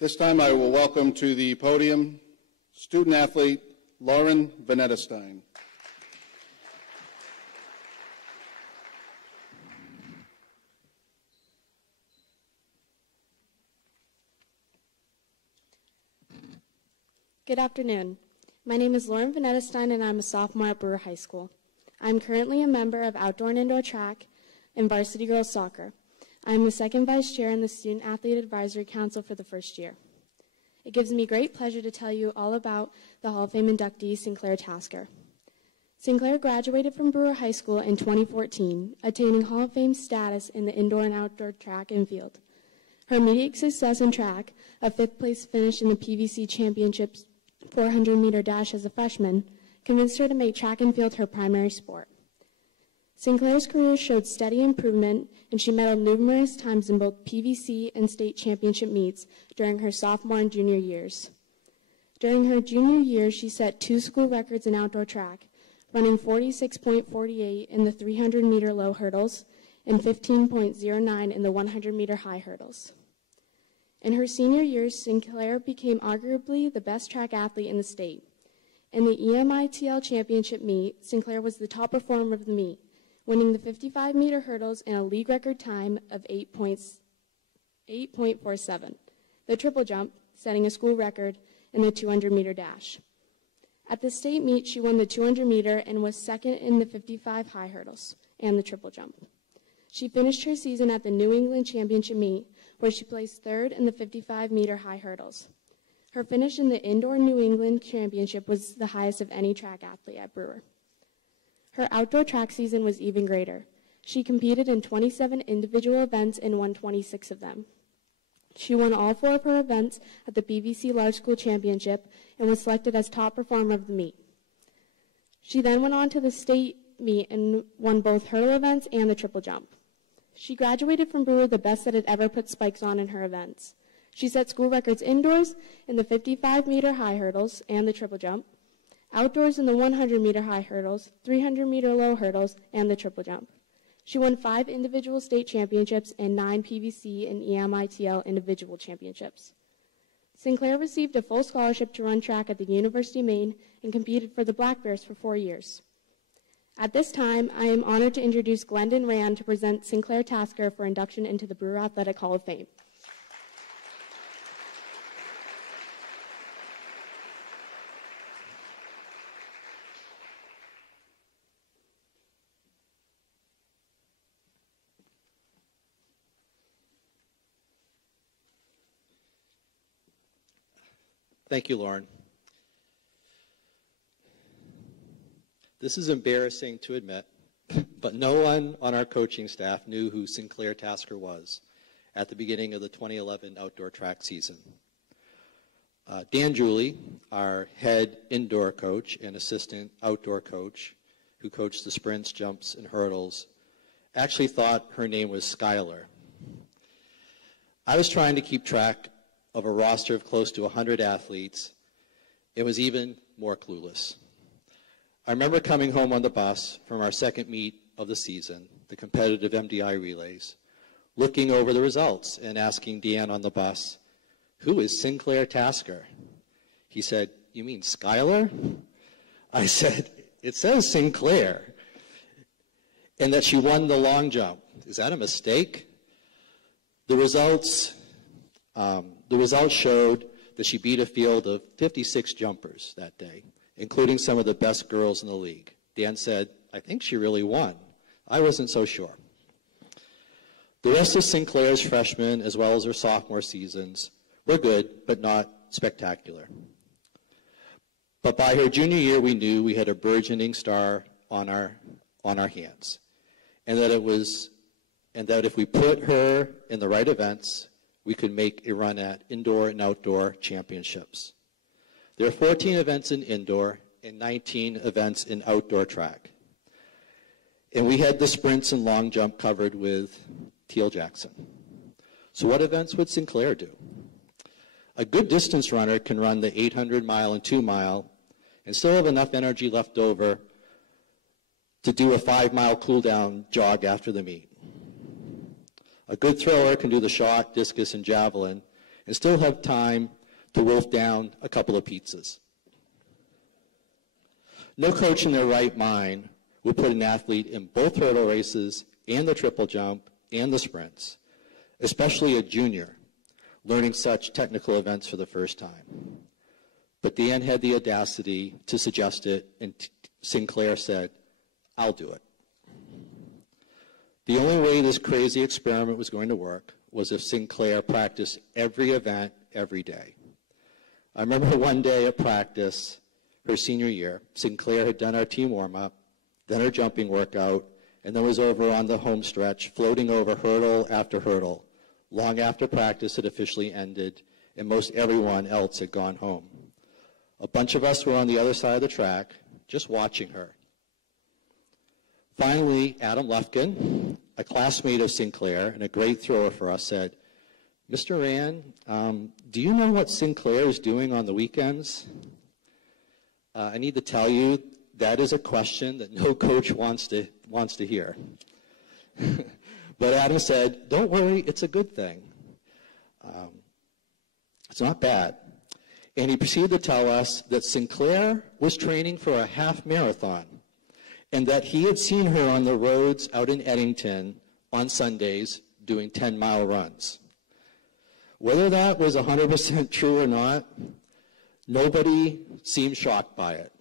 This time I will welcome to the podium student athlete Lauren Venetestein. Good afternoon. My name is Lauren Venetestein and I'm a sophomore at Brewer High School. I'm currently a member of outdoor and indoor track and varsity girls soccer. I'm the second vice chair in the Student Athlete Advisory Council for the first year. It gives me great pleasure to tell you all about the Hall of Fame inductee, Synclaire Tasker. Synclaire graduated from Brewer High School in 2014, attaining Hall of Fame status in the indoor and outdoor track and field. Her immediate success in track, a fifth place finish in the PVC Championships 400-meter dash as a freshman, convinced her to make track and field her primary sport. Synclaire's career showed steady improvement, and she medaled numerous times in both PVC and state championship meets during her sophomore and junior years. During her junior year, she set 2 school records in outdoor track, running 46.48 in the 300-meter low hurdles and 15.09 in the 100-meter high hurdles. In her senior year, Synclaire became arguably the best track athlete in the state. In the EMITL championship meet, Synclaire was the top performer of the meet, winning the 55-meter hurdles in a league record time of 8.47, the triple jump setting a school record in the 200-meter dash. At the state meet, she won the 200-meter and was second in the 55 high hurdles and the triple jump. She finished her season at the New England Championship meet, where she placed third in the 55-meter high hurdles. Her finish in the Indoor New England Championship was the highest of any track athlete at Brewer. Her outdoor track season was even greater. She competed in 27 individual events and won 26 of them. She won all 4 of her events at the PVC Large School Championship and was selected as top performer of the meet. She then went on to the state meet and won both hurdle events and the triple jump. She graduated from Brewer the best that had ever put spikes on in her events. She set school records indoors in the 55-meter high hurdles and the triple jump, outdoors in the 100-meter high hurdles, 300-meter low hurdles, and the triple jump. She won 5 individual state championships and 9 PVC and EMITL individual championships. Synclaire received a full scholarship to run track at the University of Maine and competed for the Black Bears for 4 years. At this time, I am honored to introduce Glendon Rand to present Synclaire Tasker for induction into the Brewer Athletic Hall of Fame. Thank you, Lauren. This is embarrassing to admit, but no one on our coaching staff knew who Synclaire Tasker was at the beginning of the 2011 outdoor track season. Dan Julie, our head indoor coach and assistant outdoor coach, who coached the sprints, jumps, and hurdles, actually thought her name was Skylar. I was trying to keep track of a roster of close to 100 athletes. It was even more clueless. I remember coming home on the bus from our second meet of the season, the competitive MDI relays, looking over the results and asking Dan on the bus, "Who is Synclaire Tasker?" He said, "You mean Skylar?" I said, "It says Synclaire." And that she won the long jump. Is that a mistake? The results showed that she beat a field of 56 jumpers that day, including some of the best girls in the league. Dan said, "I think she really won." I wasn't so sure. The rest of Synclaire's freshman as well as her sophomore seasons were good, but not spectacular. But by her junior year, we knew we had a burgeoning star on our hands, and that if we put her in the right events, we could make a run at indoor and outdoor championships. There are 14 events in indoor and 19 events in outdoor track. And we had the sprints and long jump covered with Teal Jackson. So what events would Synclaire do? A good distance runner can run the 800-mile and 2-mile and still have enough energy left over to do a 5-mile cool-down jog after the meet. A good thrower can do the shot, discus, and javelin and still have time to wolf down a couple of pizzas. No coach in their right mind would put an athlete in both hurdle races and the triple jump and the sprints, especially a junior learning such technical events for the first time. But Dan had the audacity to suggest it, and Synclaire said, "I'll do it." The only way this crazy experiment was going to work was if Synclaire practiced every event every day. I remember one day at practice, her senior year, Synclaire had done our team warm-up, then her jumping workout, and then was over on the home stretch, floating over hurdle after hurdle, long after practice had officially ended and most everyone else had gone home. A bunch of us were on the other side of the track, just watching her. Finally, Adam Lefkin, a classmate of Synclaire and a great thrower for us, said, "Mr. Rand, do you know what Synclaire is doing on the weekends?" I need to tell you, that is a question that no coach wants to hear. But Adam said, "Don't worry, it's a good thing. It's not bad." And he proceeded to tell us that Synclaire was training for a half marathon and that he had seen her on the roads out in Eddington on Sundays doing 10-mile runs. Whether that was 100% true or not, nobody seemed shocked by it.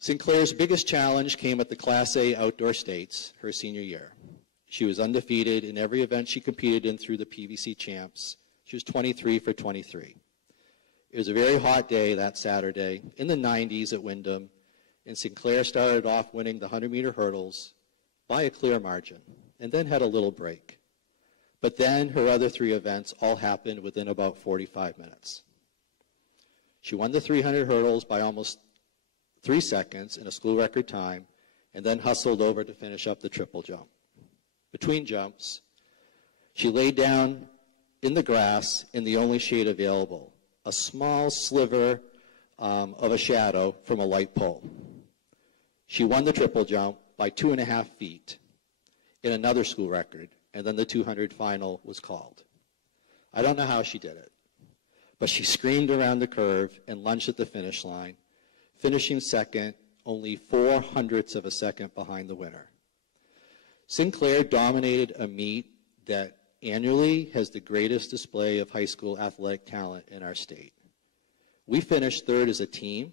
Synclaire's biggest challenge came at the Class A outdoor states her senior year. She was undefeated in every event she competed in through the PVC champs. She was 23 for 23. It was a very hot day that Saturday in the 90s at Wyndham, and Synclaire started off winning the 100-meter hurdles by a clear margin and then had a little break. But then her other three events all happened within about 45 minutes. She won the 300 hurdles by almost 3 seconds in a school record time and then hustled over to finish up the triple jump. Between jumps, she laid down in the grass in the only shade available, a small sliver of a shadow from a light pole. She won the triple jump by 2.5 feet in another school record, and then the 200 final was called. I don't know how she did it, but she screamed around the curve and lunged at the finish line, finishing second, only 0.04 of a second behind the winner. Synclaire dominated a meet that annually has the greatest display of high school athletic talent in our state. We finished third as a team,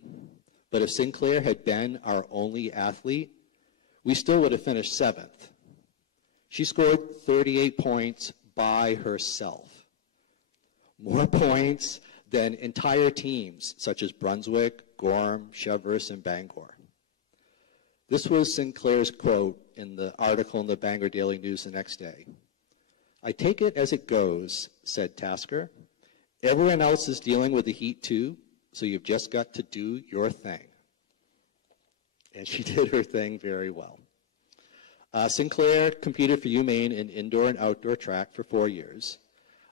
but if Synclaire had been our only athlete, we still would have finished 7th. She scored 38 points by herself, more points than entire teams such as Brunswick, Gorham, Cheverus, and Bangor. This was Synclaire's quote in the article in the Bangor Daily News the next day. "I take it as it goes," said Tasker. "Everyone else is dealing with the heat too, so you've just got to do your thing." And she did her thing very well. Synclaire competed for UMaine in indoor and outdoor track for 4 years.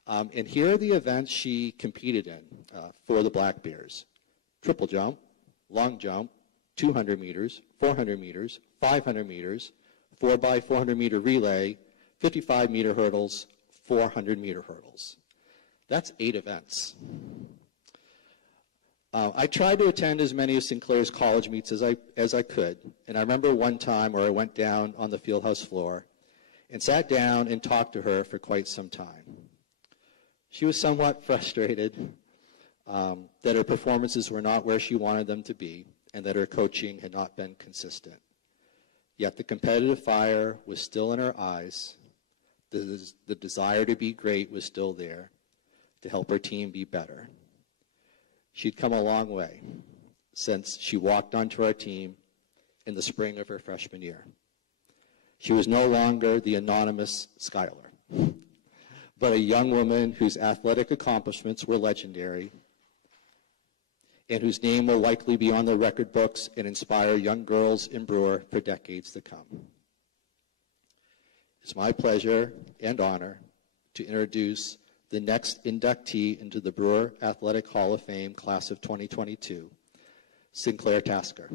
And here are the events she competed in for the Black Bears: triple jump, long jump, 200 meters, 400 meters, 500 meters, 4x400 meter relay, 55-meter hurdles, 400-meter hurdles. That's 8 events. I tried to attend as many of Synclaire's college meets as I could, and I remember one time where I went down on the fieldhouse floor and sat down and talked to her for quite some time. She was somewhat frustrated that her performances were not where she wanted them to be and that her coaching had not been consistent. Yet the competitive fire was still in her eyes. The desire to be great was still there, to help her team be better. She'd come a long way since she walked onto our team in the spring of her freshman year. She was no longer the anonymous Skylar, but a young woman whose athletic accomplishments were legendary and whose name will likely be on the record books and inspire young girls in Brewer for decades to come. It's my pleasure and honor to introduce the next inductee into the Brewer Athletic Hall of Fame class of 2022, Synclaire Tasker.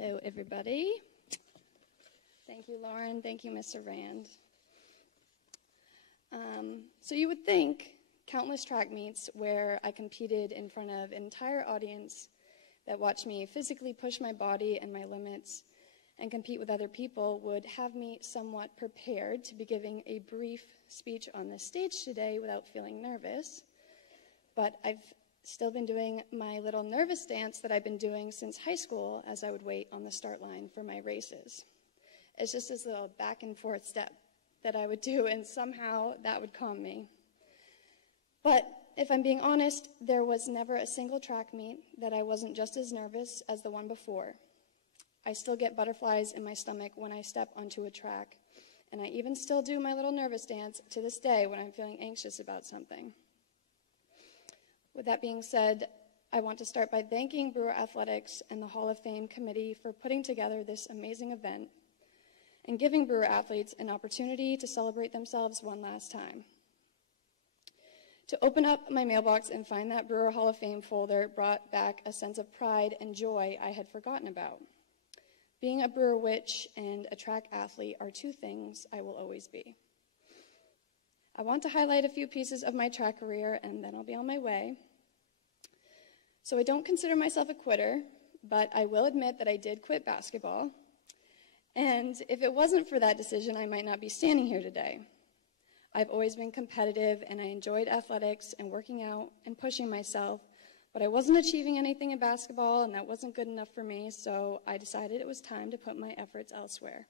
Hello, everybody. Thank you, Lauren. Thank you, Mr. Rand. So you would think countless track meets where I competed in front of an entire audience that watched me physically push my body and my limits and compete with other people would have me somewhat prepared to be giving a brief speech on this stage today without feeling nervous. But I've still been doing my little nervous dance that I've been doing since high school as I would wait on the start line for my races. It's just this little back and forth step that I would do, and somehow that would calm me. But if I'm being honest, there was never a single track meet that I wasn't just as nervous as the one before. I still get butterflies in my stomach when I step onto a track, and I even still do my little nervous dance to this day when I'm feeling anxious about something. With that being said, I want to start by thanking Brewer Athletics and the Hall of Fame Committee for putting together this amazing event and giving Brewer athletes an opportunity to celebrate themselves one last time. To open up my mailbox and find that Brewer Hall of Fame folder brought back a sense of pride and joy I had forgotten about. Being a Brewer witch and a track athlete are two things I will always be. I want to highlight a few pieces of my track career, and then I'll be on my way. So I don't consider myself a quitter, but I will admit that I did quit basketball. And if it wasn't for that decision, I might not be standing here today. I've always been competitive, and I enjoyed athletics and working out and pushing myself, but I wasn't achieving anything in basketball, and that wasn't good enough for me, so I decided it was time to put my efforts elsewhere.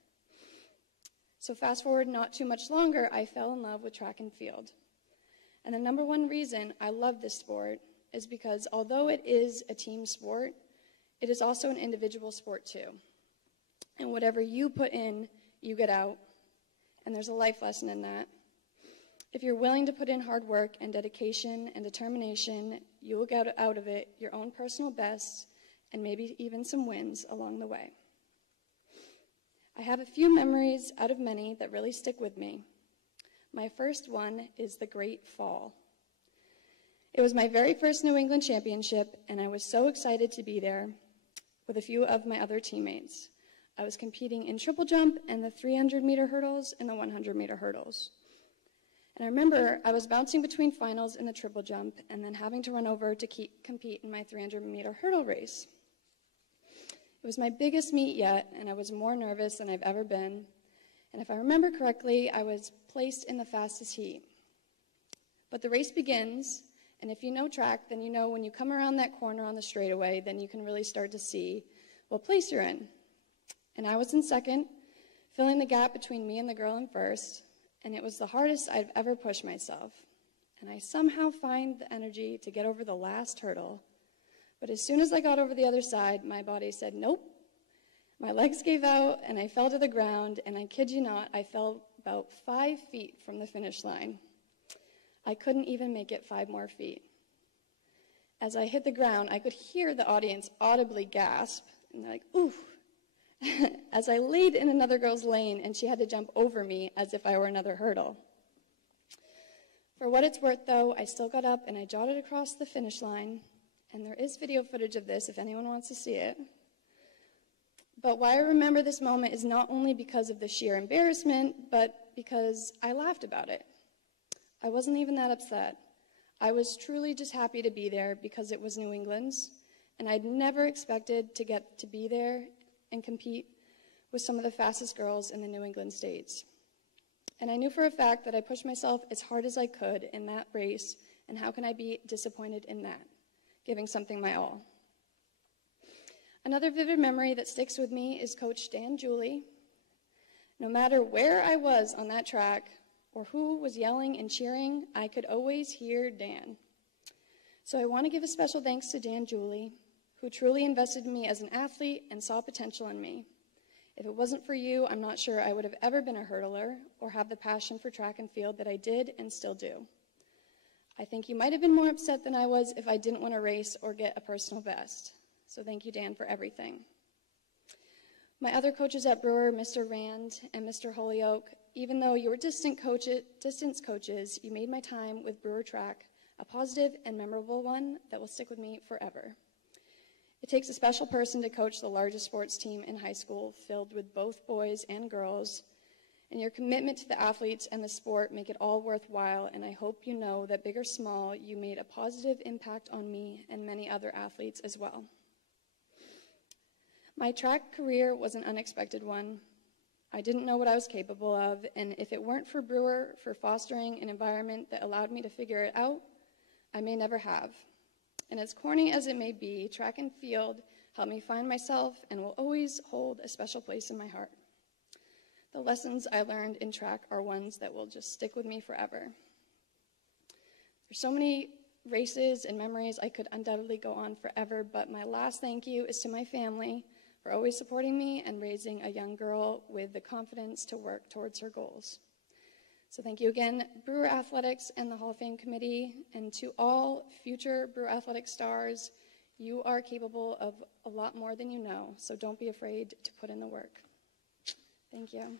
So fast forward not too much longer, I fell in love with track and field. And the number one reason I love this sport is because although it is a team sport, it is also an individual sport too. And whatever you put in, you get out. And there's a life lesson in that. If you're willing to put in hard work and dedication and determination, you will get out of it your own personal best and maybe even some wins along the way. I have a few memories out of many that really stick with me. My first one is the Great Fall. It was my very first New England championship, and I was so excited to be there with a few of my other teammates. I was competing in triple jump and the 300-meter hurdles and the 100-meter hurdles. And I remember I was bouncing between finals in the triple jump and then having to run over to compete in my 300-meter hurdle race. It was my biggest meet yet, and I was more nervous than I've ever been. And if I remember correctly, I was placed in the fastest heat. But the race begins, and if you know track, then you know when you come around that corner on the straightaway, then you can really start to see what place you're in. And I was in second, filling the gap between me and the girl in first, and it was the hardest I've ever pushed myself. And I somehow find the energy to get over the last hurdle. But as soon as I got over the other side, my body said, nope. My legs gave out, and I fell to the ground, and I kid you not, I fell about 5 feet from the finish line. I couldn't even make it 5 more feet. As I hit the ground, I could hear the audience audibly gasp, and they're like, ooh. As I laid in another girl's lane, and she had to jump over me as if I were another hurdle. For what it's worth, though, I still got up, and I jotted across the finish line, and there is video footage of this if anyone wants to see it. But why I remember this moment is not only because of the sheer embarrassment, but because I laughed about it. I wasn't even that upset. I was truly just happy to be there because it was New England's, and I'd never expected to get to be there and compete with some of the fastest girls in the New England states. And I knew for a fact that I pushed myself as hard as I could in that race, and how can I be disappointed in that, giving something my all. Another vivid memory that sticks with me is Coach Dan Julie. No matter where I was on that track or who was yelling and cheering, I could always hear Dan. So I want to give a special thanks to Dan Julie, who truly invested in me as an athlete and saw potential in me. If it wasn't for you, I'm not sure I would have ever been a hurdler or have the passion for track and field that I did and still do. I think you might have been more upset than I was if I didn't win a race or get a personal best. So thank you, Dan, for everything. My other coaches at Brewer, Mr. Rand and Mr. Holyoke, even though you were distance coaches, you made my time with Brewer Track a positive and memorable one that will stick with me forever. It takes a special person to coach the largest sports team in high school, filled with both boys and girls, and your commitment to the athletes and the sport make it all worthwhile, and I hope you know that big or small, you made a positive impact on me and many other athletes as well. My track career was an unexpected one. I didn't know what I was capable of, and if it weren't for Brewer for fostering an environment that allowed me to figure it out, I may never have. And as corny as it may be, track and field helped me find myself and will always hold a special place in my heart. The lessons I learned in track are ones that will just stick with me forever. There's so many races and memories I could undoubtedly go on forever, but my last thank you is to my family for always supporting me and raising a young girl with the confidence to work towards her goals. So thank you again, Brewer Athletics and the Hall of Fame Committee, and to all future Brewer Athletics stars, you are capable of a lot more than you know, so don't be afraid to put in the work. Thank you.